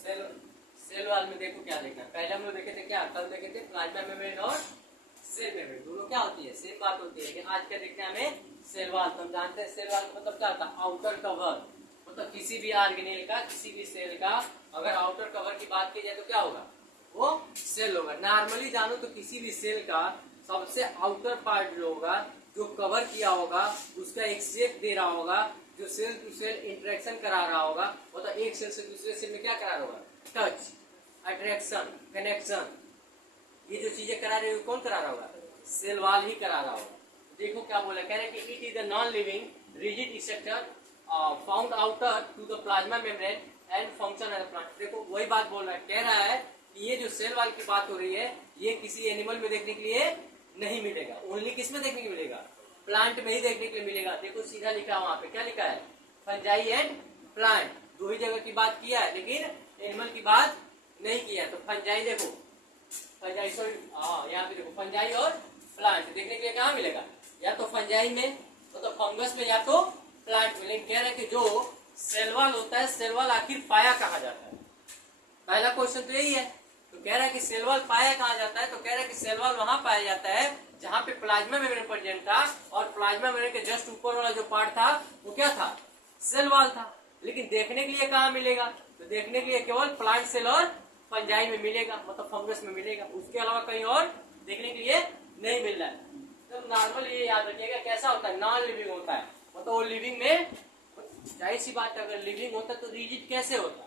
Cell cell wall में देखो क्या देखना है। पहले हम लोग देखे थे क्या, कल देखे थे प्लाज्मा मेम्ब्रेन और सेल मेम्ब्रेन, दोनों क्या होती है, सेम बात होती है। लेकिन आज क्या देखते हैं हमें, सेल वाल। तो हम जानते हैं सेल वाल का मतलब क्या होता है, आउटर कवर। मतलब किसी भी ऑर्गेनेल का, किसी भी सेल का अगर आउटर कवर की बात की जाए तो क्या होगा, वो सेल होगा। नॉर्मली जानो तो किसी भी सेल का सबसे आउटर पार्ट जो होगा, जो कवर किया होगा, उसका एक शेप दे रहा होगा, जो सेल टू सेल इंटरेक्शन करा रहा होगा, मतलब एक सेल से दूसरे सेल में क्या करा रहा होगा, टच, अट्रैक्शन, कनेक्शन, ये जो चीजें करा रहे हो कौन करा रहा होगा, सेल वाल ही करा रहा होगा। देखो क्या बोला, कह रहे हैं कि it is the non living rigid structure found outer to the plasma membrane and function as plant. देखो वही बात बोल रहा है, कह रहा है कि ये जो सेल वाल की बात हो रही है, ये किसी एनिमल में देखने के लिए नहीं मिलेगा। ओनली किस में देखने को मिलेगा, प्लांट में ही देखने के लिए मिलेगा। देखो सीधा लिखा है वहां पे, क्या लिखा है, फंजाई एंड प्लांट। दो ही जगह की बात किया है लेकिन एनिमल की बात नहीं किया। तो फंजाई देखो, फंजाई सॉरी यहाँ पे देखो, फंजाई और प्लांट देखने के लिए कहाँ मिलेगा, या तो फंजाई में, तो फंगस में, या तो प्लांट में। लेकिन कह रहे हैं कि जो सेलवाल होता है, सेलवाल आखिर पाया कहा जाता है। पहला क्वेश्चन तो यही है। तो कह रहा है कि सेलवाल पाया कहा जाता है, तो कह रहा है कि सेलवाल वहां पाया जाता है जहां पे प्लाज्मा मेम्ब्रेन प्रेजेंट था, और प्लाज्मा मेम्ब्रेन के जस्ट ऊपर वाला जो पार्ट था वो क्या था, सेलवाल था। लेकिन देखने के लिए कहाँ मिलेगा, तो देखने के लिए केवल प्लांट सेल और फंजाई में मिलेगा, मतलब फंगस में मिलेगा। उसके अलावा कहीं और देखने के लिए नहीं मिल रहा है। तो नॉर्मल ये याद रखिएगा, कैसा होता है, नॉन लिविंग होता है। मतलब वो लिविंग में, जाहिर सी बात है, अगर लिविंग होता तो रिजिड कैसे होता,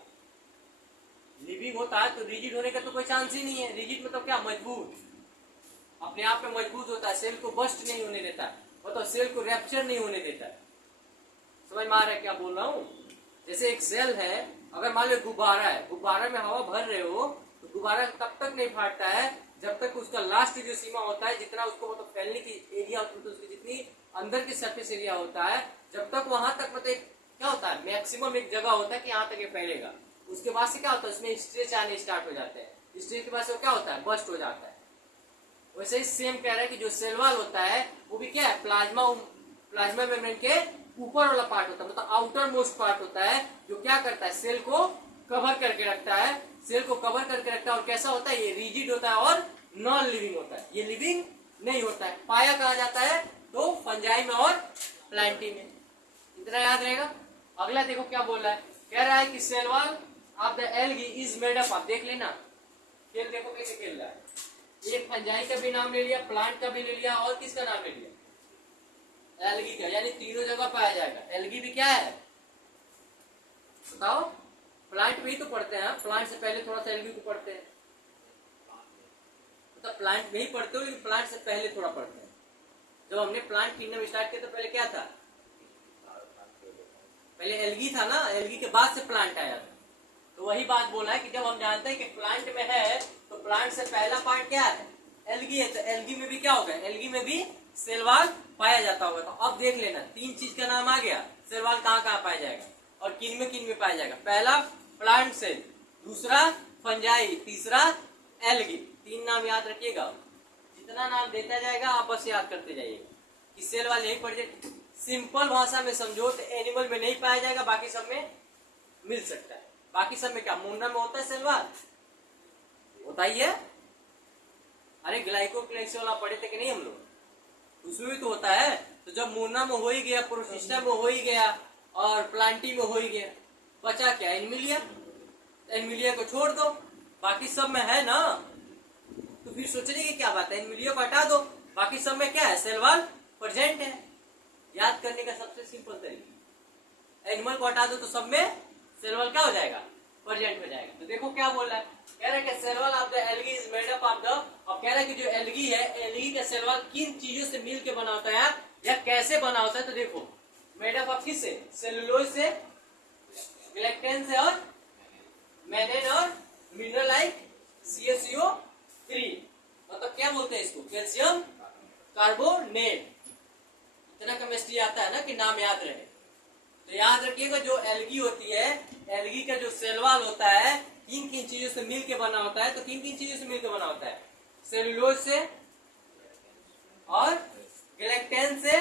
लिविंग होता है तो रिजिड होने का तो कोई चांस ही नहीं है। रिजिड मतलब क्या, मजबूत, अपने आप में मजबूत होता है, सेल को बस्ट नहीं होने देता, मतलब सेल को रैप्चर नहीं होने देता। समझ में आ रहा है क्या बोल रहा हूँ। जैसे एक सेल है, अगर मान लो गुब्बारा है, गुब्बारा में हवा भर रहे हो तो गुब्बारा तब तक नहीं फाटता है जब तक उसका लास्ट जो सीमा होता है, जितना उसको मतलब फैलने की एरिया होती है, तो उसकी जितनी अंदर की सरफेस एरिया होता है, जब तक वहां तक मतलब क्या होता है, मैक्सिमम एक जगह होता है कि यहाँ तक ये फैलेगा। उसके बाद से क्या होता है, उसमें स्ट्रेच आने स्टार्ट हो जाते हैं। स्ट्रेच के बाद से वो क्या होता है, बस्ट हो जाता है। वैसे ही सेम कह रहा है कि जो सेल वाल होता है वो भी क्या है, प्लाज्मा मेम्ब्रेन के ऊपर वाला पार्ट होता है, मतलब आउटर मोस्ट पार्ट होता है, जो क्या करता है, सेल को कवर करके रखता है। सेल को कवर करके रखता है, और कैसा होता है, ये रिजिड होता है और नॉन लिविंग होता है। ये लिविंग नहीं होता है। पाया कहा जाता है तो फंजाई में और प्लांटी में। इतना याद रहेगा। अगला देखो क्या बोल रहा है, कह रहा है कि cell wall of the algae is made up, आप देख लेना, खेल देखो कैसे खेल रहा है। एक फंजाई का भी नाम ले लिया, प्लांट का भी ले लिया, और किसका नाम ले लिया, एल्गी का, यानी तीनों जगह पाया जाएगा। एल्गी भी क्या है बताओ, प्लांट में ही तो पढ़ते हैं, प्लांट से पहले थोड़ा सा एल्गी को पढ़ते हैं, मतलब प्लांट में ही पढ़ते हो लेकिन प्लांट से पहले थोड़ा पढ़ते हैं। जब हमने प्लांट किंगडम स्टार्ट किया तो पहले क्या था, पहले एल्गी था ना, एल्गी के बाद से प्लांट आया था। तो वही बात बोला है कि जब हम जानते हैं कि प्लांट में है तो प्लांट से पहला पार्ट क्या है, एल्गी है, तो एल्गी में भी क्या होगा, एल्गी में भी सेल वॉल पाया जाता होगा। तो अब देख लेना, तीन चीज का नाम आ गया, सेल वॉल कहाँ कहाँ पाया जाएगा और किन में पाया जाएगा। पहला प्लांट सेल, दूसरा फंजाई, तीसरा एल्गी। तीन नाम याद रखिएगा, जितना नाम देता जाएगा आप बस याद करते जाइएगा कि सेल वॉल यही पड़ जाए। सिंपल भाषा में समझो तो एनिमल में नहीं पाया जाएगा, बाकी सब में मिल सकता है। बाकी सब में क्या, मुंडा में होता है सेल वॉल, होता ही है। अरे ग्लाइकोक्लेक्स वाला पढ़े थे कि नहीं हम लोग, उसमें भी तो होता है। तो जब मोना में हो ही गया, प्रोसिस्टा में हो ही गया, और प्लांटी में हो ही गया, बचा क्या, एनिमिलिया। एनिमिलिया को छोड़ दो, बाकी सब में है ना। तो फिर सोचने की क्या बात है, एनिमिलिया को हटा दो, बाकी सब में क्या है, सेल वॉल प्रेजेंट है। याद करने का सबसे सिंपल तरीका, एनिमल को हटा दो तो सब में सेल वॉल क्या हो जाएगा, प्रेजेंट हो जाएगा। तो देखो क्या बोल रहा है, कह रहा है कि cell wall of the algae is made up of the, अब कह रहा है कि जो एल्गी है, एल्गी का सेल वॉल किन चीजों से मिल के बना होता है या कैसे बना होता है। तो देखो मेड अप ऑफ किससे, सेलुलोज से, ग्लाइकेन से, और मैनेन और मिनरल लाइक CaCO3, मतलब क्या बोलते हैं इसको, कैल्शियम कार्बोनेट। इतना केमिस्ट्री आता है ना कि नाम याद रहे। तो याद रखिएगा, जो एल्गी होती है, एल्गी का जो सेल वॉल होता है किन किन चीजों से मिलके बना होता है। तो किन किन चीजों से मिलकर बना होता है, सेलुलोज से और ग्लाइकेन से,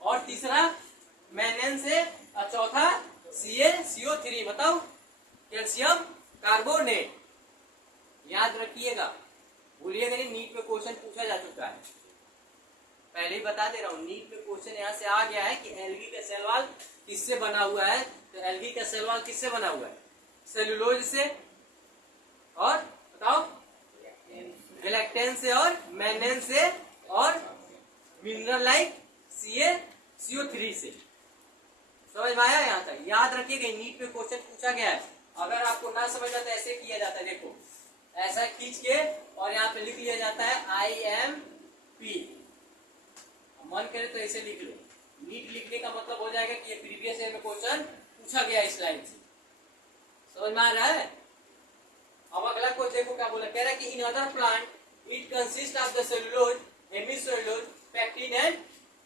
और तीसरा मैनेन से, और चौथा CaCO3, बताओ कैल्शियम कार्बोनेट। याद रखिएगा, भूलिएगा नहीं, नीट में क्वेश्चन पूछा जा चुका है, पहले ही बता दे रहा हूं। नीट में क्वेश्चन यहाँ से आ गया है कि एल्गी का सेल वॉल किससे बना हुआ है। तो एल्गी का सेल वॉल किससे बना हुआ है? सेलुलोज से, और बताओ गैलेक्टेन से, और मैग्नेन से, और मिनरल लाइक CO3 से। समझ में आया? यहाँ तक याद रखिएगा, नीट में क्वेश्चन पूछा गया है। अगर आपको ना समझ आता ऐसे किया जाता है, देखो ऐसा खींच के और यहाँ पे लिख लिया जाता है IMP। मन करे तो ऐसे लिख लो। नीट लिखने का मतलब हो जाएगा कि ये प्रीवियस ईयर में क्वेश्चन पूछा गया इस लाइन से। समझ में आ रहा है? अब अगला क्वेश्चन देखो क्या बोला, कह रहा है कि in other plant it consist of the cellulose, hemicellulose, pectin and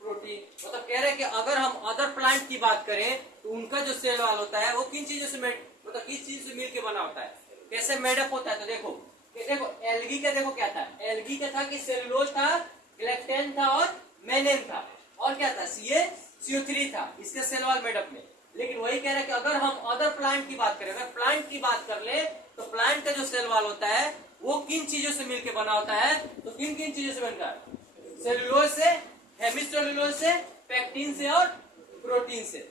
protein. मतलब कह रहे हैं कि अगर हम अदर प्लांट की बात करें तो उनका जो सेल वॉल होता है वो किन चीजों से मतलब किस चीज से मिलकर बना होता है, कैसे मेडअप होता है। तो देखो एल्गी का देखो क्या था, एल्गी का था कि सेलुलोज था, ग्लाइकेन था और मैग्नेन था, और क्या था CO3 था इसके सेल वॉल मेडअप में। लेकिन वही कह रहा है कि अगर हम अदर प्लांट की बात करें, अगर प्लांट की बात कर ले तो प्लांट का जो सेल वॉल होता है वो किन चीजों से मिलकर बना होता है। तो किन किन चीजों से बनकर, सेलुलोज से, हेमिसेलुलोज से, पैक्टिन से और प्रोटीन से।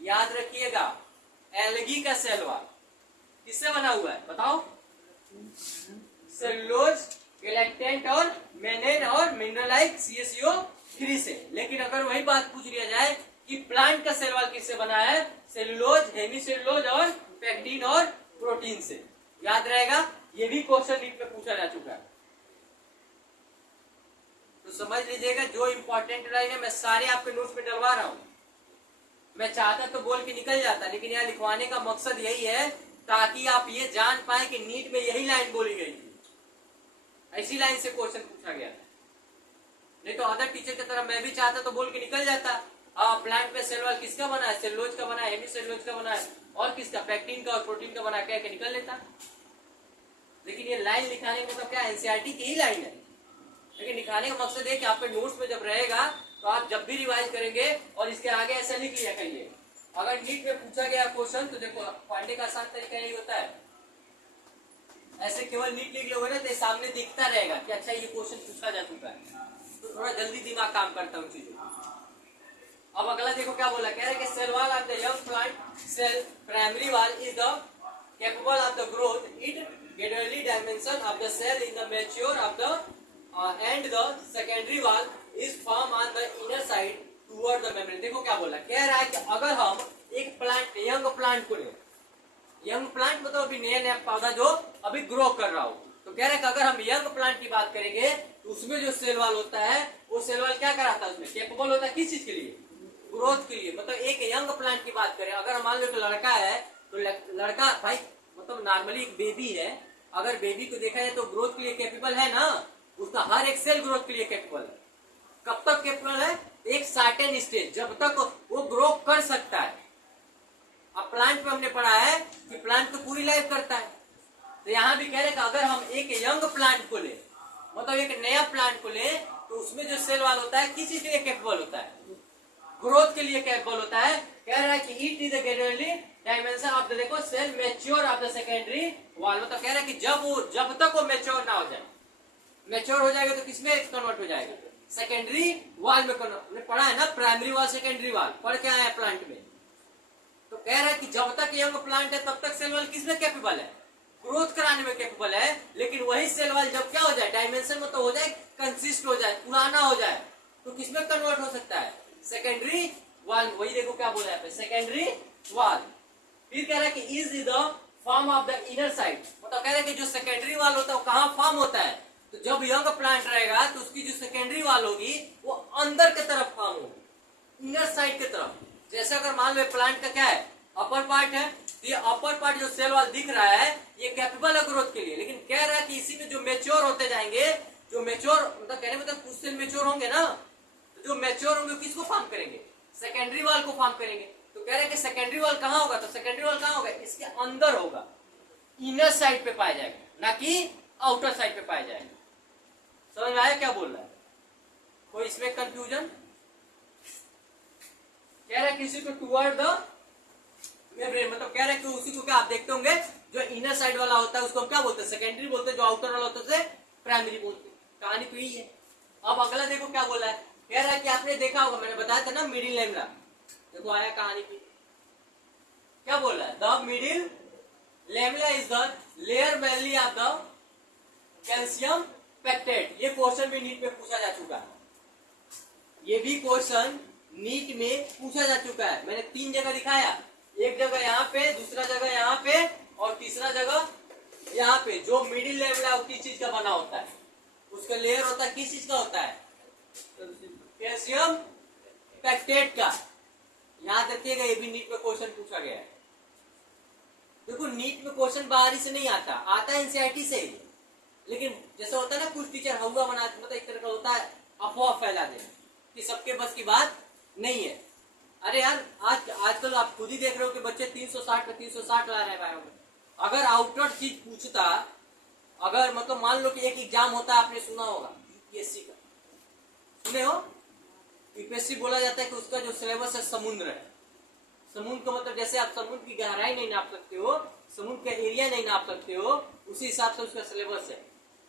याद रखिएगा, एल्गी का सेल वॉल किससे बना हुआ है बताओ? सेलुलोज, गैलेक्टेन और मैग्नेन और मिनरल लाइक CaCO3 से। लेकिन अगर वही बात पूछ लिया जाए कि प्लांट का सेल वॉल किससे बना है, सेलुलोज, हेमिसेलुलोज और पैक्टिन और प्रोटीन से। याद रहेगा, ये भी क्वेश्चन नीट में पूछा जा चुका है। तो समझ लीजिएगा, जो इंपॉर्टेंट लाइन है मैं सारे आपके नोट्स में डलवा रहा हूं। मैं चाहता तो बोल के निकल जाता, लेकिन यहाँ लिखवाने का मकसद यही है ताकि आप ये जान पाए कि नीट में यही लाइन बोली गई थी, ऐसी लाइन से क्वेश्चन पूछा गया था। नहीं तो अदर टीचर की तरह मैं भी चाहता तो बोल के निकल जाता, प्लांट में सेल वॉल किसका बना है, सेलुलोज का बना है, हेमिसेलुलोज का बना है, और किसका, पैक्टिन का और प्रोटीन का बना, कह के निकल लेता। लेकिन ये लाइन लिखाने का मतलब क्या, एनसीईआरटी की ही लाइन है। लेकिन लिखाने का मकसद है कि आपके नोट्स में जब रहेगा तो आप जब भी रिवाइज करेंगे और इसके आगे ऐसा लिख लिया करिए। अगर नीट में पूछा गया क्वेश्चन तो देखो पढ़ने का आसान तरीका यही होता है, ऐसे केवल नीट लिख लोगे ना तो सामने दिखता रहेगा कि अच्छा ये क्वेश्चन पूछा जा चुका है, तो थोड़ा जल्दी दिमाग काम करता है उन चीजों। अब अगला देखो क्या बोला, कह रहा है कि cell wall of the young plant cell primary wall is the capable of the growth, it gradually dimension of the cell in the mature of the and the secondary wall is formed on the inner side toward the membrane। देखो क्या बोला, कह रहा है कि अगर हम एक प्लांट, यंग प्लांट को ले, यंग प्लांट मतलब अभी नया नया पौधा जो अभी ग्रो कर रहा हो, तो कह रहा है कि अगर हम यंग प्लांट की बात करेंगे तो उसमें जो सेल वॉल होता है वो सेल वॉल क्या कराता है, उसमें कैपेबल होता है किस चीज के लिए, ग्रोथ के लिए। मतलब एक यंग प्लांट की बात करें, अगर मान लो एक लड़का है तो लड़का भाई मतलब नॉर्मली एक बेबी है, अगर बेबी को देखा जाए तो ग्रोथ के लिए कैपेबल है ना, उसका हर एक सेल ग्रोथ के लिए कैपेबल है। कब तक कैपेबल है, एक सर्टेन स्टेज, जब तक वो ग्रो कर सकता है। अब प्लांट में हमने पढ़ा है कि प्लांट तो पूरी लाइफ करता है, तो यहाँ भी कह रहे हैं कि अगर हम एक यंग प्लांट को ले, मतलब एक नया प्लांट को ले, तो उसमें जो सेल वॉल होता है किस चीज के लिए कैपेबल होता है, ग्रोथ के लिए कैपेबल होता है। कह रहा है कि it is gradually dimension of the, देखो cell mature of the secondary wall, मतलब कह रहा है कि जब तक वो मैच्योर ना हो जाए, मैच्योर हो जाएगा तो किसमें कन्वर्ट हो जाएगा, सेकेंडरी वॉल में कन्वर्ट। पढ़ा है ना प्राइमरी वॉल सेकेंडरी वॉल, पढ़ के आया प्लांट में। तो कह रहा है कि जब तक यंग प्लांट है तब तक सेल वॉल किसमें कैपेबल है, ग्रोथ कराने में कैपेबल है। लेकिन वही सेल वॉल जब क्या हो जाए, डायमेंशन में तो हो जाए, कंसिस्ट हो जाए, पुराना हो जाए, तो किसमें कन्वर्ट हो सकता है, सेकेंडरी वॉल। वही देखो क्या बोला है, सेकेंडरी वॉल। फिर कह रहा है कि is the form of the inner side, मतलब कह रहा है कि जो सेकेंडरी वॉल होता है वो कहाँ फॉर्म होता है, तो जब यंग प्लांट रहेगा तो उसकी जो सेकेंडरी वॉल होगी वो अंदर की तरफ फॉर्म होगी, इनर साइड की तरफ। जैसे अगर मान लो प्लांट का क्या है, अपर पार्ट है, तो ये अपर पार्ट जो सेल वॉल दिख रहा है ये कैपेबल है ग्रोथ के लिए। लेकिन कह रहा है कि इसी में जो मेच्योर होते जाएंगे, जो मेच्योर मतलब कहने मतलब कुछ सेल मेच्योर होंगे ना, तो जो मेच्योर होंगे किसको फॉर्म करेंगे, सेकेंडरी वॉल को फॉर्म करेंगे। तो कह रहे हैं कि सेकेंडरी वॉल कहाँ होगा, तो सेकेंडरी वॉल कहाँ होगा, इसके अंदर होगा, इनर साइड पे पाया जाएगा, ना कि आउटर साइड पे पाया जाएगा। समझ में आया क्या बोल रहा है, कोई इसमें कंफ्यूजन? कह रहा है किसी को टुवर्ड द मेम्ब्रेन मतलब कह रहे हैं कि उसी को क्या आप देखते होंगे, जो इनर साइड वाला होता है उसको हम क्या बोलते हैं, सेकेंडरी बोलते हैं, जो आउटर वाला होता है उसे प्राइमरी बोलते हैं। कहानी तो यही है। अब अगला देखो क्या बोला है, कह रहा है कि आपने देखा होगा, मैंने बताया था ना मिडिल लेमला, देखो आया कहानी की, क्या बोल रहा है, the middle lamella is the layer valley of the calcium pectate. ये क्वेश्चन भी नीट में पूछा जा चुका है, ये भी क्वेश्चन नीट में पूछा जा चुका है। मैंने 3 जगह दिखाया, एक जगह यहाँ पे, दूसरा जगह यहाँ पे, और तीसरा जगह यहाँ पे। जो मिडिल लेवल है वो किस चीज का बना होता है, उसका लेयर होता है किस चीज का होता है, कैल्शियम पेक्टेट का। यहाँ देखिएगा, ये भी नीट में क्वेश्चन पूछा गया है। देखो नीट में क्वेश्चन बाहरी से नहीं आता, आता है एनसीईआरटी से ही। लेकिन जैसा होता है ना, कुछ टीचर हवा बनाते, मतलब एक तरह का होता है अफवाह फैला देना कि सबके बस की बात नहीं है। अरे यार आजकल आप खुद ही देख रहे हो कि बच्चे 360 में 360 ला रहे हैं बायो में। अगर आउटर चीज पूछता, अगर मतलब मान लो कि एक एग्जाम होता है, आपने सुना होगा यूपीएससी का, सुने हो, यूपीएससी बोला जाता है कि उसका जो सिलेबस है समुद्र है। समुद्र का मतलब जैसे आप समुद्र की गहराई नहीं नाप सकते हो, समुद्र का एरिया नहीं नाप सकते हो, उसी हिसाब से उसका सिलेबस है।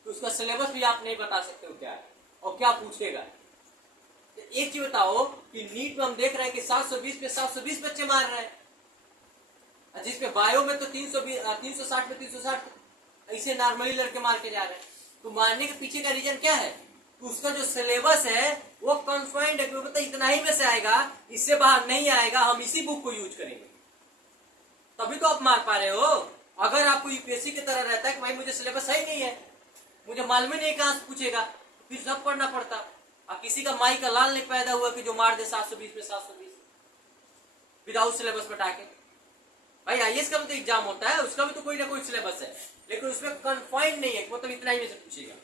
तो उसका सिलेबस भी आप नहीं बता सकते हो क्या है और क्या पूछेगा। तो एक चीज बताओ कि नीट में हम देख रहे हैं कि 720 पे 720 बच्चे मार रहे हैं, जिसपे बायो में तो 360 में 360 ऐसे नॉर्मली लड़के मार के जा रहे हैं। तो मारने के पीछे का रीजन क्या है, तो उसका जो सिलेबस है वो कन्फाइंड है, मतलब इतना ही में से आएगा, इससे बाहर नहीं आएगा, हम इसी बुक को यूज करेंगे, तभी तो आप मार पा रहे हो। अगर आपको यूपीएससी की तरह रहता है कि भाई मुझे सिलेबस है ही नहीं है, मुझे मालूम ही नहीं कहां से पूछेगा, फिर सब पढ़ना पड़ता। अब किसी का माई का लाल नहीं पैदा हुआ कि जो मार दे 720 में 720 विदाउट सिलेबस बटा के। भाई आईएएस का भी तो एग्जाम होता है, उसका भी तो कोई ना कोई सिलेबस है, लेकिन उसमें कन्फाइंड नहीं है, मतलब इतना ही में से पूछेगा।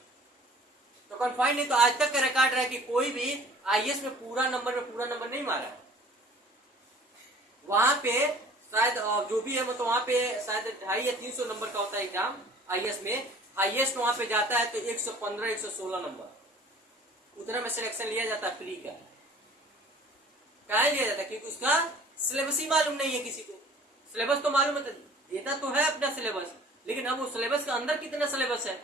तो कन्फाइंड नहीं, तो आज तक का रिकॉर्ड रहा कि कोई भी आईएएस में पूरा नंबर नहीं मारा। वहां पे शायद जो भी है, मतलब वहां पे शायद 250 या 300 नंबर का होता है एग्जाम आईएएस में। हाईएस्ट वहां पे जाता है तो 115 116 नंबर, उतना में सिलेक्शन लिया जाता है प्री का। क्या लिया जाता है, क्योंकि उसका सिलेबस ही मालूम नहीं है किसी को। सिलेबस तो मालूम है, देता तो है अपना सिलेबस, लेकिन अब वो सिलेबस के अंदर कितना सिलेबस है।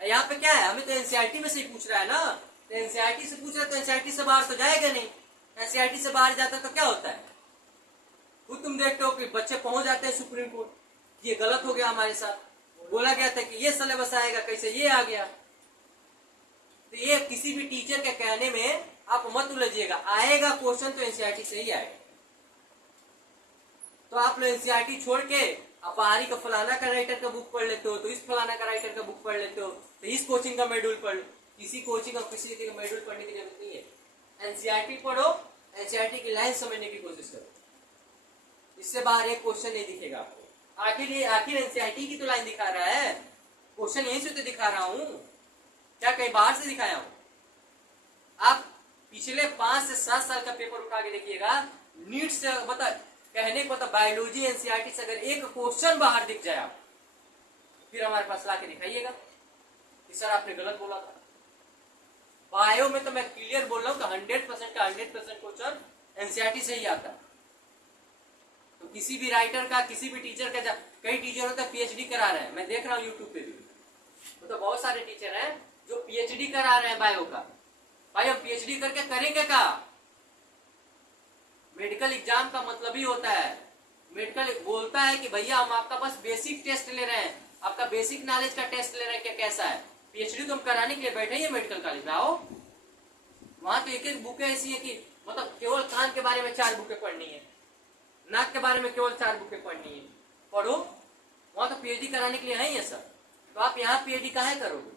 यहाँ पे क्या है, हमें तो एनसीईआरटी में से ही पूछ रहा है ना, तो एनसीईआरटी से पूछ रहा है तो एनसीईआरटी से बाहर तो जाएगा नहीं। एनसीईआरटी से बाहर जाता तो क्या होता है, खुद तुम देखते हो कि बच्चे पहुंच जाते हैं सुप्रीम कोर्ट, ये गलत हो गया हमारे साथ, बोला गया था कि ये सिलेबस आएगा, कैसे ये आ गया। तो ये किसी भी टीचर के कहने में आप मत उलझिएगा, आएगा क्वेश्चन तो एनसीईआरटी से ही आएगा। तो आप लोग एनसीईआरटी छोड़ के आप बाहरी का फलाना का राइटर का बुक पढ़ लेते हो, तो इस फलाना का राइटर का बुक पढ़ लेते हो, तो इस कोचिंग का मॉड्यूल पढ़ लो। किसी कोचिंग और किसी का मॉड्यूल पढ़ने की जरूरत नहीं है। एनसीईआरटी पढ़ो, एनसीईआरटी की लाइन समझने की कोशिश करो, इससे बाहर एक क्वेश्चन नहीं दिखेगा आपको। आखिर एनसीईआरटी की तो लाइन दिखा रहा है, क्वेश्चन यहीं से तो दिखा रहा हूं, क्या कहीं बाहर से दिखाया हूं। आप पिछले 5 से 7 साल का पेपर उठा के देखिएगा, नीट से मतलब कहने को तो बायोलॉजी एनसीईआरटी से अगर एक क्वेश्चन बाहर दिख जाए आप, फिर हमारे पास ला के दिखाइएगा कि सर आपने गलत बोला था। बायो में तो मैं क्लियर बोल रहा हूं कि 100% का 100% क्वेश्चन एनसीईआरटी से ही आता है। तो किसी भी राइटर का, किसी भी टीचर का, कई टीचर होता है पीएचडी करा रहे हैं, मैं देख रहा हूँ यूट्यूब पे भी, तो बहुत सारे टीचर हैं जो पीएचडी करा रहे हैं बायो का। भाई हम पीएचडी करके करेंगे क्या। मेडिकल एग्जाम का मतलब ही होता है, मेडिकल बोलता है कि भैया हम आपका बस बेसिक टेस्ट ले रहे हैं, आपका बेसिक नॉलेज का टेस्ट ले रहे हैं, क्या कैसा है। पीएचडी तो हम कराने के लिए बैठे ही है मेडिकल कॉलेज में, आओ। वहां तो एक एक बुकें ऐसी है कि मतलब केवल कान के बारे में 4 बुकें पढ़नी है, नाक के बारे में केवल 4 बुकें पढ़नी है, पढ़ो। वहां तो पीएचडी कराने के लिए है ही है सर। तो आप यहाँ पीएचडी काहे करोगे,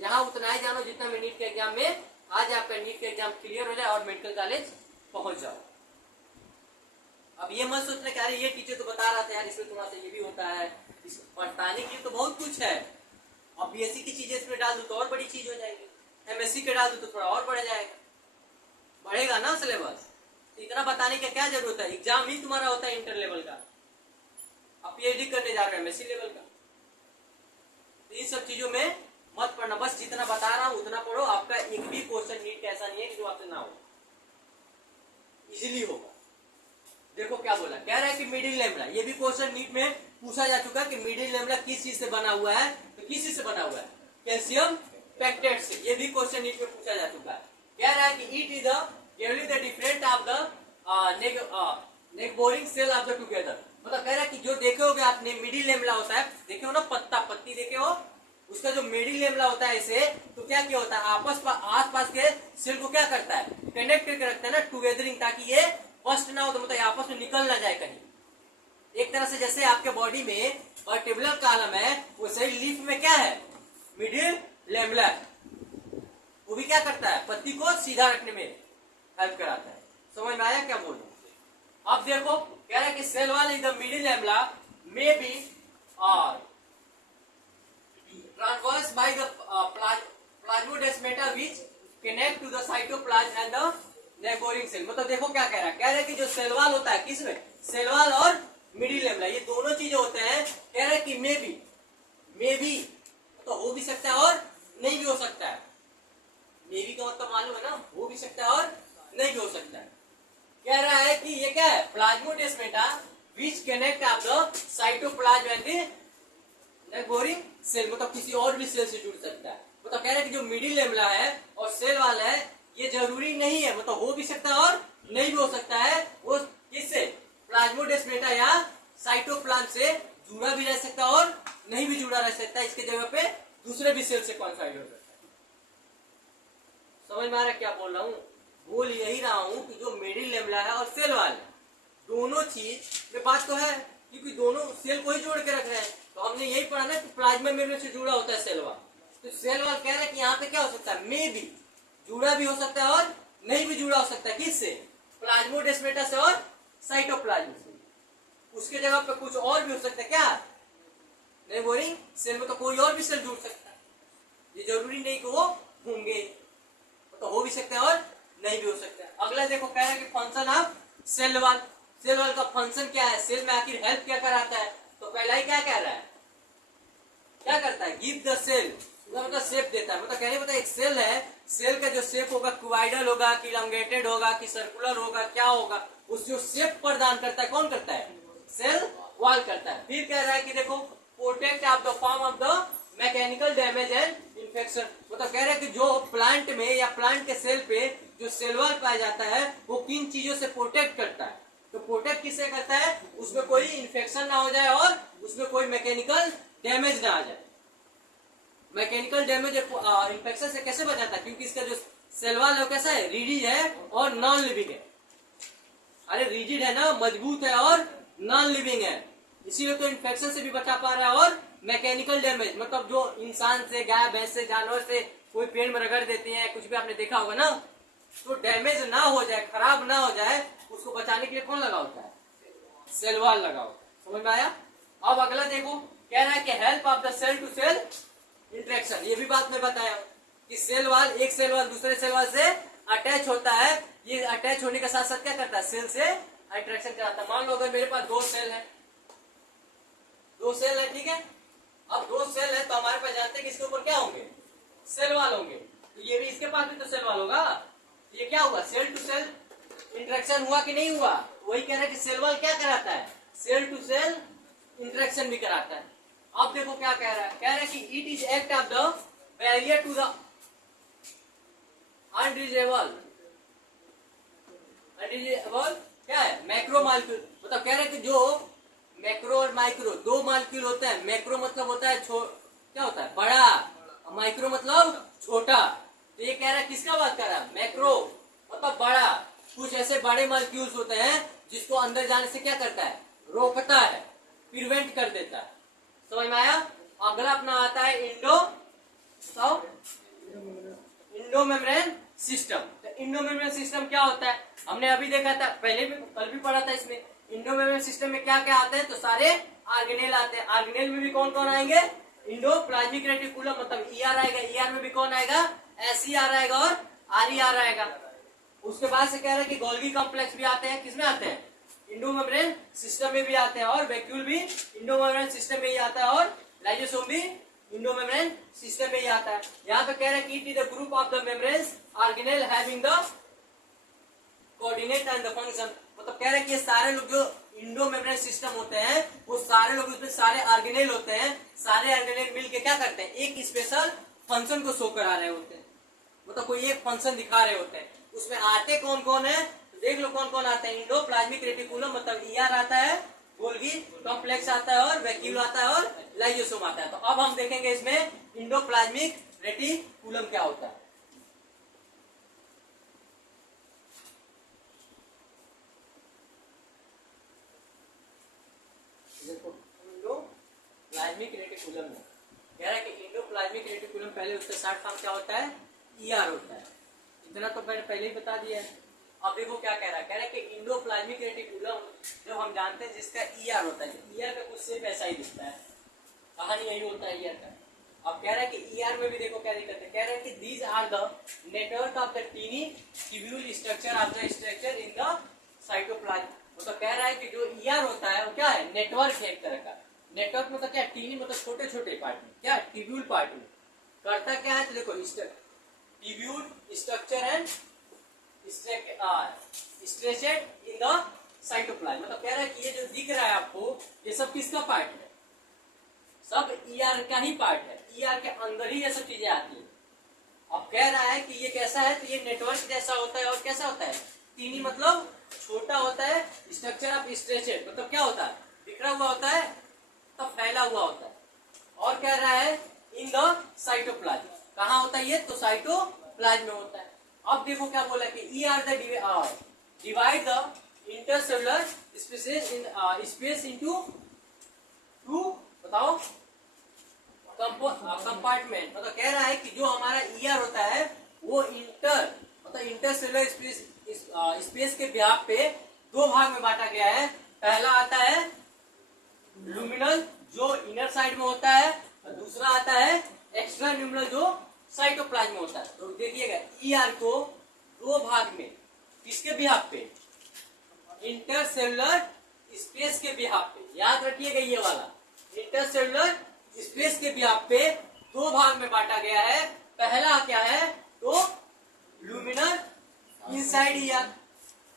यहाँ उतना ही जानो जितना में नीट के एग्जाम में आज आपका नीट का एग्जाम क्लियर हो जाए और मेडिकल कॉलेज पहुंच जाओ। अब ये मत सोचना कि अरे ये टीचर तो बता रहा था यार, इसमें थोड़ा सा ये भी होता है, पढ़ाने के लिए तो बहुत कुछ है। अब बीएससी की चीजें इसमें डाल दो तो और बड़ी चीज हो जाएगी, एमएससी के डाल दो तो थोड़ा और बढ़ जाएगा, बढ़ेगा ना सिलेबस। इतना बताने की क्या जरूरत है, एग्जाम ही तुम्हारा होता है इंटर लेवल का, अब पीएचडी करने जा रहे हैं एमएससी लेवल का। तो इन सब चीजों में मत पढ़ना, बस जितना बता रहा हूं उतना पढ़ो। आपका एक भी क्वेश्चन नीट ऐसा नहीं है कि जो आपसे ना हो, इजीली होगा। देखो क्या बोला, कह रहा है कि मिडिल लेमड़ा, ये भी क्वेश्चन नीट में पूछा जा चुका है कि मिडिल लेमड़ा किस चीज से बना हुआ है, तो किस चीज से बना हुआ है, कैल्शियम पेक्टेट से। ये भी क्वेश्चन नीट में पूछा जा चुका है। कह रहा है कि it is the different of the neighbouring cell of the together. मतलब कह रहा है कि जो देखे होगे आपने मिडिल लेमड़ा होता है, देखे हो ना पत्ता, पत्ती देखे हो, उसका जो मिडिल लेमड़ा होता है इसे, तो क्या क्या होता है, आस पास के सेल को क्या करता है, कनेक्ट करके रखता है ना, टुगेदरिंग, ताकि ये फर्स्ट ना हो, तो मतलब आपस में निकल ना जाए कहीं। एक तरह से जैसे आपके बॉडी में वर्टिब्रल कॉलम है, वैसे ही लीफ में क्या है, मिडिल लेमड़ा, वो भी क्या करता है, पत्ती को सीधा रखने में हेल्प कराता है। समझ में आया क्या बोल रहा हूं? अब देखो कह रहा है कि cell wall in the middle lamella may be transverse by the plasmodesmata which connect to the cytoplasm and the neighbouring cell. मतलब देखो क्या कह रहा है, कह रहा है कि जो सेल वॉल होता है, किसमें, सेल वॉल और मिडिल लेमड़ा, ये दोनों चीजें होते हैं। कह रहा है कि मे बी तो हो भी सकता है और नहीं भी हो सकता है। मे बी का मतलब मालूम है ना, हो भी सकता है और नहीं भी हो सकता है। कह रहा है कि ये क्या है, plasmodesmata which connect of the cytoplasm and the neighbouring cell, मतलब किसी और भी सेल से जुड़ सकता है। मतलब कह रहा है कि जो मिडिल लेमड़ा है और सेल वॉल है, ये जरूरी नहीं है, मतलब हो भी सकता है और नहीं भी हो सकता है। वो किससे, प्लाज्मोडेस्माटा या साइटोप्लाज्म से जुड़ा भी रह सकता है और नहीं भी जुड़ा रह सकता है। इसके जगह पे दूसरे भी सेल से कॉन्साइड हो सकता है। समझ में आ रहा है क्या बोल रहा हूँ? बोल यही रहा हूँ कि जो मिडिल लेमड़ा है और सेल वॉल है, दोनों चीज में बात तो है, क्योंकि दोनों सेल को ही जोड़ के रख रहे हैं। तो हमने यही पढ़ा ना कि प्लाज्मा मेम्ब्रेन से जुड़ा होता है सेल वॉल। तो सेल वॉल कह रहा है कि यहाँ पे क्या हो सकता है, मे बी जुड़ा भी हो सकता है और नहीं भी जुड़ा हो सकता है। किससे, प्लाज्मोडेस्माटा से और साइटोप्लाज्म से। उसके जगह पे कुछ और भी हो सकता है, क्या, नेबोरिंग सेल में तो कोई और भी सेल जुड़ सकता है। ये जरूरी नहीं कि वो होंगे, तो हो भी सकता है और नहीं भी हो सकता है। अगला देखो कह रहा है कि function of cell wall. Cell wall का फंक्शन क्या है, सेल में आखिर हेल्प क्या कराता है। तो पहला ही क्या कह रहा है, क्या करता है, गिव द सेल, मतलब शेप देता है। मतलब कहने पता एक सेल है, सेल का जो शेप होगा, क्यूबाइडल होगा कि इलॉन्गेटेड होगा कि सर्कुलर होगा, क्या होगा, उस जो शेप प्रदान करता है कौन करता है, सेल वॉल करता है। फिर कह रहा है कि देखो protect of the form of the mechanical damage and infection. मतलब कह रहे हैं कि जो प्लांट में या प्लांट के सेल पे जो सेल वॉल पाया जाता है, वो किन चीजों से प्रोटेक्ट करता है। तो प्रोटेक्ट किससे करता है, उसमें कोई इन्फेक्शन ना हो जाए और उसमें कोई मैकेनिकल डैमेज ना आ जाए। मैकेनिकल डैमेज इन्फेक्शन से कैसे बचाता है, क्योंकि इसका जो सेल वॉल है कैसा है, रिजिड है और नॉन लिविंग है। अरे रिजिड है ना, मजबूत है और नॉन लिविंग है, इसीलिए तो इन्फेक्शन से भी बचा पा रहा है। और मैकेनिकल डैमेज मतलब जो इंसान से, गाय भैंस से, जानवर से कोई पेड़ में रगड़ देते हैं, कुछ भी आपने देखा होगा ना, तो डैमेज ना हो जाए, खराब ना हो जाए, उसको बचाने के लिए कौन लगा होता है, सेल वॉल लगा होता है। समझ में आया? अब अगला देखो कह रहा है कि help of the cell to cell interaction. ये भी बात मैं बताया कि सेल वॉल, एक सेल वॉल दूसरे सेल वॉल से अटैच होता है। ये अटैच होने के साथ साथ क्या करता है, सेल से इंटरेक्शन कराता है। मान लो अगर मेरे पास दो सेल है, ठीक है, अब दो सेल है तो हमारे पास जानते हैं कि इसके ऊपर क्या होंगे, सेल वॉल होंगे। तो ये भी, इसके पास भी तो सेल वॉल होगा। ये क्या हुआ, सेल टू सेल इंटरेक्शन हुआ कि नहीं हुआ। वही कह रहा है कि सेल वॉल क्या कराता है, सेल टू सेल इंटरेक्शन भी कराता है। अब देखो क्या कह रहा है, कह रहा है कि it is act of the barrier to the undigestible क्या है, मैक्रो मॉलिक्यूल। मतलब कह रहे हैं कि जो मैक्रो और माइक्रो दो मॉलिक्यूल होते हैं। मैक्रो मतलब होता है क्या होता है, बड़ा, माइक्रो मतलब छोटा। तो ये कह रहा है किसका बात कर रहा है, मैक्रो मतलब बड़ा। कुछ ऐसे बड़े मॉलिक्यूल्स होते हैं जिसको अंदर जाने से क्या करता है, रोकता है, प्रिवेंट कर देता है। समझ में आया? अगला अपना आता है Indo membrane system. Indo membrane system क्या होता है, हमने अभी देखा था, पहले भी, कल भी पढ़ा था इसमें। इंडो मेम्ब्रेन सिस्टम में क्या क्या आते हैं, तो सारे ऑर्गेनेल आते हैं। ऑर्गेनेल में भी कौन कौन आएंगे, इंडो प्लाज्मिक रेटिकुलम, मतलब ईआर आएगा। ईआर में भी कौन आएगा, एसईआर आएगा और आरईआर आएगा। उसके बाद से कह रहे हैं कि गोल्गी कॉम्प्लेक्स भी आते हैं। किसमें आते हैं, इंडो मेम्ब्रेन सिस्टम में भी आते हैं। और वैक्यूल भी इंडो मेम्ब्रेन सिस्टम में ही आता है। और लाइसोसोम भी इंडो मेम्ब्रेन सिस्टम में ही आता है। यहाँ पे कह रहे हैं कि it is the group of the membranes organelle having the coordinate and the function. मतलब कह रहे हैं कि ये सारे लोग जो इंडो मेम्ब्रेन सिस्टम होते हैं वो सारे लोग उसमें सारे ऑर्गेनेल होते हैं, सारे ऑर्गेनेल मिलके क्या करते हैं, एक स्पेशल फंक्शन को शो करा रहे होते हैं, मतलब कोई एक फंक्शन दिखा रहे होते हैं। उसमें आते कौन कौन है तो देख लो कौन कौन आते हैं। इंडोप्लाज्मिक रेटिकुलम मतलब ईआर आता है, गोल्गी कॉम्प्लेक्स आता है और वैक्यूल आता है और लाइसोसोम आता है। तो अब हम देखेंगे इसमें इंडोप्लाज्मिक रेटिकुलम क्या होता है। इंडोप्लाज्मिक रेटिकुलम में कह रहा है कि इंडोप्लाज्मिक रेटिकुलम पहले उसका शॉर्ट फॉर्म क्या होता है, ईआर होता है। इतना तो मैंने पहले ही बता दिया है। अब देखो क्या कह रहा है, कह रहा है कि इंडोप्लाज्मिक रेटिकुलम जो हम जानते हैं जिसका ईआर होता है, ईआर का कुछ शेप ऐसा ही दिखता है, कहानी यही होता है ईआर का। अब कह रहा है कि ईआर में भी देखो क्या दिक्कत है, कह रहा है कि these are the network of the tiny tubule structure of the structure in the cytoplasm. तो कह रहा है कि जो ईआर होता है वो क्या है, नेटवर्क है एक तरह का। नेटवर्क मतलब क्या, टीनी मतलब छोटे छोटे पार्ट में, क्या ट्यूब्यूल पार्ट में करता क्या है, तो देखो tubule structure and stretched in the cytoplasm. मतलब कह रहा है कि ये जो दिख रहा है आपको ये सब किसका पार्ट है, सब ईआर का ही पार्ट है, ईआर के अंदर ही ये सब चीजें आती है। अब कह रहा है कि ये कैसा है, तो ये नेटवर्क जैसा होता है और कैसा होता है, टीनी मतलब छोटा होता है, स्ट्रक्चर ऑफ स्ट्रेचेड मतलब क्या होता है, बिखरा हुआ होता है, तब फैला हुआ होता है। और कह रहा है इन द साइटोप्लाज्म, कहाँ होता है ये, तो साइटोप्लाज्म में होता है। अब देखो क्या बोला कि ER the divide the intercellular space into two, बताओ, कंपार्टमेंट। मतलब कह रहा है कि जो हमारा ईआर होता है वो इंटरसेलुलर स्पेस के व्याप पे दो भाग में बांटा गया है। पहला आता है लुमिनल जो इनर साइड में होता है और दूसरा आता है एक्स्ट्रा ल्यूमिनल जो साइटोप्लाज्म में होता है। तो देखिएगा ईआर को दो भाग में, किसके बिहाफ पे, इंटरसेलुलर स्पेस के बिहाफ पे, याद रखिएगा ये वाला इंटरसेलुलर स्पेस के बिहाफ पे दो भाग में बांटा गया है। पहला क्या है, तो लुमिनल इनसाइड ईआर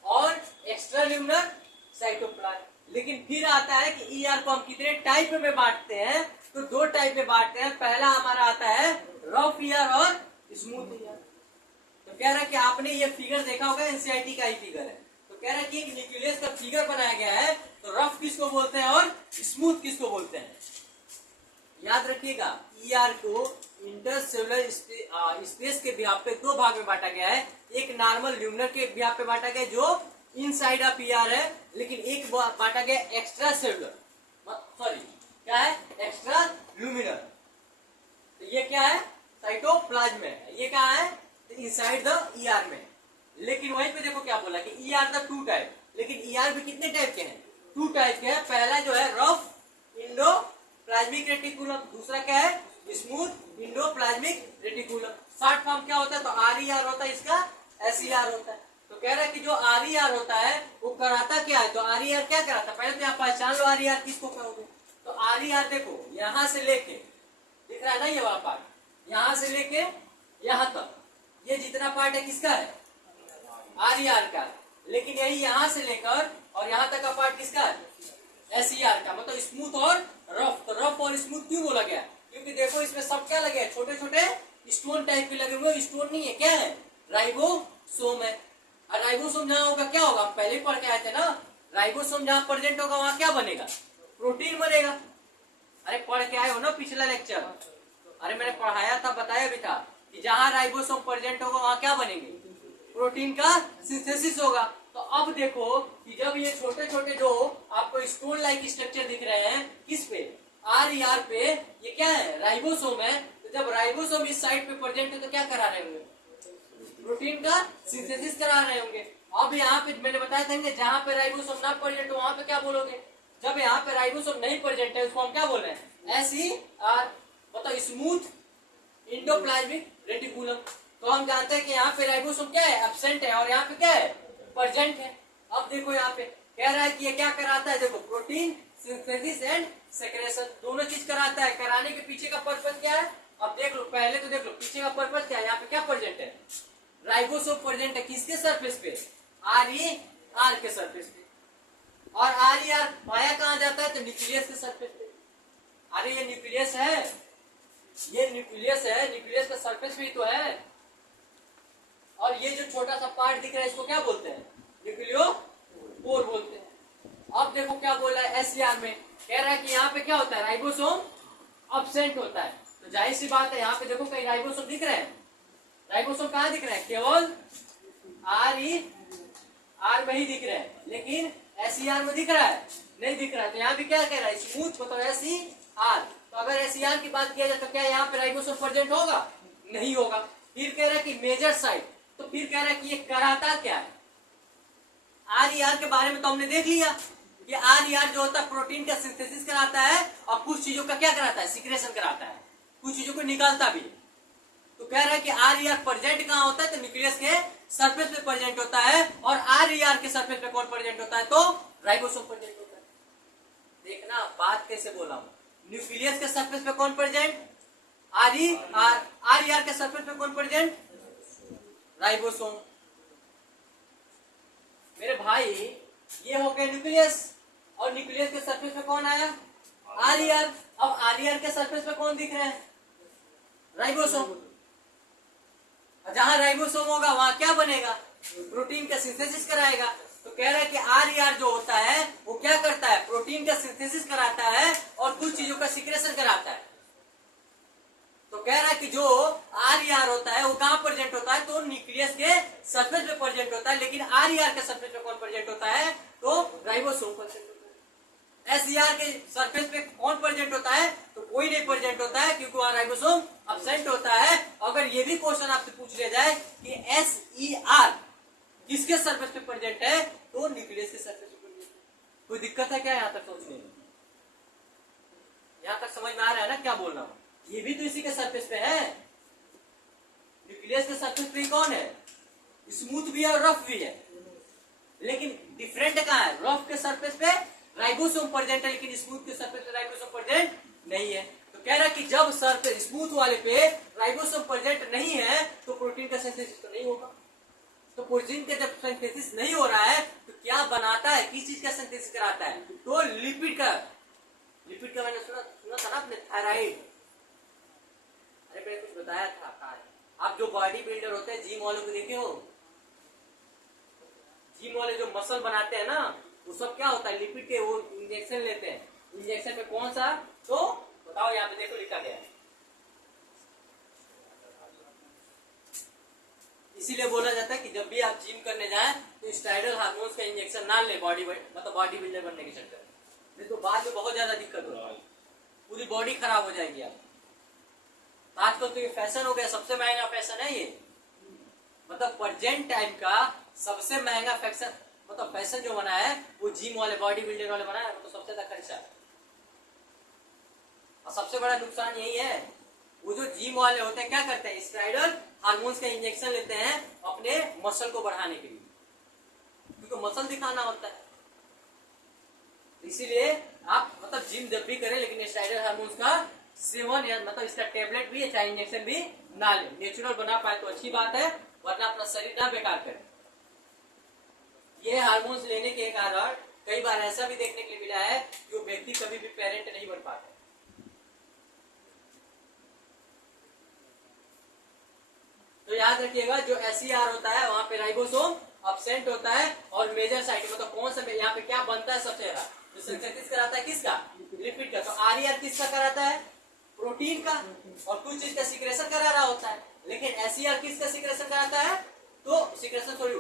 और एक्स्ट्रा ल्यूमिनल साइटोप्लाज्म। लेकिन फिर आता है कि ईआर को हम कितने टाइप में बांटते हैं, तो दो टाइप में बांटते हैं। पहला हमारा आता है रफ ईआर और स्मूथ ईआर। तो कह रहा है कि आपने ये फिगर देखा होगा, एनसीईआरटी का ही फिगर है। तो कह रहा है कि एक न्यूक्लियस का फिगर बनाया गया है, तो रफ किसको बोलते हैं और स्मूथ किसको बोलते हैं, याद रखिएगा। ईआर को इंटरसेलुलर स्पेस के बिहाफ पे दो भाग में बांटा गया है। एक नॉर्मल ल्यूमिनल के बिहाफ पे बांटा गया जो इनसाइड ऑफ ईआर है, लेकिन एक बांटा गया एक्स्ट्रा सेलुलर, सॉरी क्या है, एक्स्ट्रा ल्यूमिनल। तो ये क्या है, साइटोप्लाज्म में है, ये क्या है, तो इनसाइड द ईआर में। लेकिन वहीं पे देखो क्या बोला कि ईआर द टू टाइप, लेकिन ईआर भी कितने टाइप के हैं, टू टाइप के हैं। पहला जो है रफ इंडोप्लाज्मिक रेटिकुलम, दूसरा क्या है, smooth endoplasmic reticulum. Short form क्या होता है, तो आरईआर होता है, इसका एसईआर होता है। तो कह रहा है कि जो आरईआर होता है वो कराता क्या है, तो आरईआर क्या कराता है, पहले तो आप पहचान लो आरईआर किसको कहोगे। तो आरईआर देखो यहां से लेके, दिख रहा है ना ये वाला पार्ट, यहां से लेके यहां तक, ये जितना पार्ट है किसका है, आरईआर का। लेकिन यही यहां से लेकर और यहां तक का पार्ट किसका है, एसईआर का। मतलब स्मूथ और रफ। तो रफ और स्मूथ क्यों बोला गया, क्योंकि देखो इसमें सब क्या लगे हैं, छोटे छोटे स्टोन टाइप के लगे हुए। स्टोन नहीं है, क्या है, राइबोसोम है। और राइबोसोम जहां होगा क्या होगा, पहले पढ़ के आए थे ना, राइबोसोम जहां प्रेजेंट होगा वहां क्या बनेगा, प्रोटीन बनेगा। अरे पढ़ के आए हो ना पिछला लेक्चर, अरे मैंने पढ़ाया था, बताया भी था कि जहां राइबोसोम प्रेजेंट होगा वहां क्या बनेंगे, प्रोटीन का सिंथेसिस होगा। तो अब देखो कि जब ये छोटे छोटे जो आपको स्टोन लाइक स्ट्रक्चर दिख रहे हैं किस पे, आरईआर पे, ये क्या है, राइबोसोम है। तो जब राइबोसोम इस साइड पे प्रेजेंट है तो क्या करा रहे होंगे, प्रोटीन का सिंथेसिस करा रहे होंगे। अब यहाँ पे मैंने बताया था जहाँ पे राइबोसोम ना प्रेजेंट हो वहां पे क्या बोलोगे, जब यहाँ पे राइबोसोम नहीं प्रेजेंट है उसको हम क्या बोल रहे हैं, एसईआर, मतलब स्मूथ इंडोप्लाज्मिक रेटिकुलम। तो हम जानते हैं कि यहाँ पे राइबोसोम क्या है, एब्सेंट है, और यहाँ पे क्या है, प्रेजेंट है। अब देखो यहाँ पे कह रहा है कि ये क्या कराता है, देखो प्रोटीन सिंथेसिस एंड सेक्रेशन, दोनों चीज कराता है। कराने के पीछे का पर्पस क्या है, अब देख लो, पहले तो देख लो पीछे का पर्पस क्या है। यहाँ पे क्या प्रेजेंट है, राइबोसोम प्रेजेंट है, किसके सरफेस पे, आर के सरफेस पे, और आर यार पाया कहां जाता है तो न्यूक्लियस के सरफेस पे। अरे ये न्यूक्लियस है, ये न्यूक्लियस है, न्यूक्लियस का सरफेस भी तो है, और ये जो छोटा सा पार्ट दिख रहा है इसको क्या बोलते हैं, न्यूक्लियोपोर बोलते हैं। अब देखो क्या बोला है एससीआर में, कह रहा है कि यहाँ पे क्या होता है, राइबोसोम अब्सेंट होता है। तो जाहिर सी बात है यहाँ पे देखो कहीं राइबोसोम दिख रहे हैं, राइबोसोम कहाँ दिख रहे हैं, केवल आर में ही दिख रहे हैं, लेकिन एससीआर में दिख रहा है, नहीं दिख रहा है। तो यहाँ पे क्या कह रहा है, स्मूथ मतलब एससीआर। तो अगर एससीआर की बात किया जाए तो क्या यहाँ पे राइबोसोम प्रेजेंट होगा, नहीं होगा। फिर कह रहा है कि मेजर साइट, तो फिर कह रहा है कि ये कराता क्या है। आर के बारे में तो हमने देख लिया कि आर जो होता है प्रोटीन का सिंथेसिस कराता है, और कुछ चीजों का क्या कराता है, सिक्रेशन कराता है, कुछ चीजों को निकालता भी। तो कह रहा है कि आर प्रेजेंट कहाँ होता है, तो न्यूक्लियस के सरफेस पे प्रेजेंट होता है, और आर के सरफेस पे कौन प्रेजेंट होता है, तो राइबोसोम प्रेजेंट होता है। देखना बात कैसे बोला हूं, न्यूक्लियस के सरफेस पे कौन प्रेजेंट, आर के सरफेस पे कौन प्रेजेंट, राइबोसोम। मेरे भाई ये हो गया न्यूक्लियस, और न्यूक्लियस के सरफेस पे कौन आया, आर। अब आर के सरफेस पे कौन दिख रहे हैं, राइबोसोम। जहां राइबोसोम होगा वहां क्या बनेगा, प्रोटीन का सिंथेसिस कराएगा। तो कह रहा है कि आर जो होता है वो क्या करता है, प्रोटीन का सिंथेसिस कराता है और कुछ चीजों का सिक्रेशन कराता है। तो कह रहा है कि जो आर होता है वो कहां प्रेजेंट होता है, तो न्यूक्लियस के सरफेस पे प्रेजेंट होता है, लेकिन आर के सरफेस पे कौन प्रेजेंट होता है, तो राइबोसोम प्रेजेंट होता है। एससीआर के सरफेस पे कौन प्रेजेंट होता है, तो कोई नहीं प्रेजेंट होता है, क्योंकि वहां राइबोसोम अब्सेंट होता है। अगर ये भी क्वेश्चन आपसे पूछ लिया जाए कि एसईआर किसके सरफेस पे प्रेजेंट है, तो न्यूक्लियस के सरफेस पे प्रेजेंट है। कोई दिक्कत है क्या यहाँ तक सोचने में, यहाँ तक समझ में आ रहा है ना क्या बोल रहा हूं, ये भी तो इसी के सरफेस पे है। न्यूक्लियस के सरफेस पे कौन है, स्मूथ भी है और रफ भी है, लेकिन डिफरेंट कहाँ है, रफ के सरफेस पे राइबोसोम प्रेजेंट है, लेकिन स्मूथ के सरफेस पे राइबोसोम प्रेजेंट नहीं है। तो कह रहा है कि जब सरफेस स्मूथ वाले पे राइबोसोम प्रेजेंट नहीं है तो प्रोटीन का सिंथेसिस तो नहीं होगा। तो प्रोटीन का जब सिंथेसिस नहीं हो रहा है तो क्या बनाता है, किस चीज का सिंथेसिस कराता है, तो लिपिड का मैंने सुना था ना आपने, थायराइड। अरे मैंने कुछ बताया था, आप जो बॉडी बिल्डर होते हैं, जिम वालों को देखे हो, जिम वाले जो मसल बनाते हैं ना, वो सब क्या होता है, लिपिड के वो इंजेक्शन लेते हैं। इंजेक्शन में कौन सा, तो बताओ, यहाँ पे देखो लिखा गया है। इसीलिए बोला जाता है कि जब भी आप जिम करने जाएं तो स्टेरॉयड हार्मोन्स का इंजेक्शन ना ले, बॉडी बिल्डर बनने के चक्कर में, नहीं तो बाद में बहुत ज्यादा दिक्कत होगी, पूरी बॉडी खराब हो जाएगी आप। आजकल तो ये फैशन हो गया, सबसे महंगा फैशन है ये, मतलब प्रेजेंट टाइम का सबसे महंगा फैशन, मतलब फैशन जो बना है वो जिम वाले बॉडी बिल्डर वाले बनाया, तो सबसे ज्यादा खर्चा है। और सबसे बड़ा नुकसान यही है, वो जो जिम वाले होते हैं क्या करते हैं, स्टेरॉयड हार्मोन्स का इंजेक्शन लेते हैं अपने मसल को बढ़ाने के लिए, क्योंकि मसल दिखाना होता है। इसीलिए आप मतलब जिम जब भी करें, लेकिन स्टेरॉयड हार्मोन्स का सेवन या मतलब इसका टेबलेट भी चाहे इंजेक्शन भी ना ले, नेचुरल बना पाए तो अच्छी बात है, वरना अपना शरीर ना बेकार करे। ये हार्मोन्स लेने के कारण कई बार ऐसा भी देखने के लिए मिला है कि वो व्यक्ति कभी भी पेरेंट नहीं बन पाता। तो याद रखिएगा, जो एससीआर होता है वहां पे राइबोसोम अब्सेंट होता है, और मेजर साइट मतलब कौन सा यहाँ पे क्या बनता है, सबसे ज्यादा जो सिंथेसिस कराता है किसका, लिपिड का। तो आर किसका कराता है, प्रोटीन का, और कुछ चीज का सिक्रेशन करा रहा होता है। लेकिन एससीआर किसका सिक्रेशन कराता है, तो सिक्रेशन थोड़ी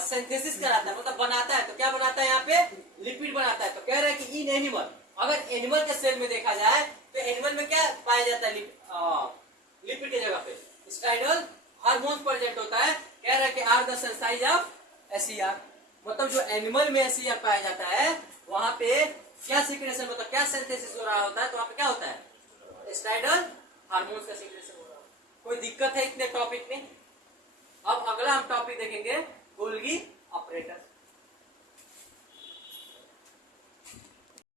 सिंथेसिस कराता है, मतलब बनाता है। तो क्या बनाता है, यहाँ पे लिपिड बनाता है। तो कह रहा है कि इन एनिमल, अगर एनिमल के सेल में देखा जाए तो एनिमल में क्या पाया जाता है, लिपिड की जगह पे स्टेरॉयड हार्मोन प्रेजेंट होता है। कह रहा है कि are the size of SCR, मतलब जो एनिमल में एससीआर पाया जाता है वहां पे क्या सिक्रेशन, मतलब क्या सिंथेसिस हो रहा होता है, तो वहां पे क्या होता है, स्टेरॉयड हार्मोन्स का सिक्रेशन हो रहा है। कोई दिक्कत है इतने टॉपिक में। अब अगला हम टॉपिक देखेंगे गोल्गी ऑपरेटर।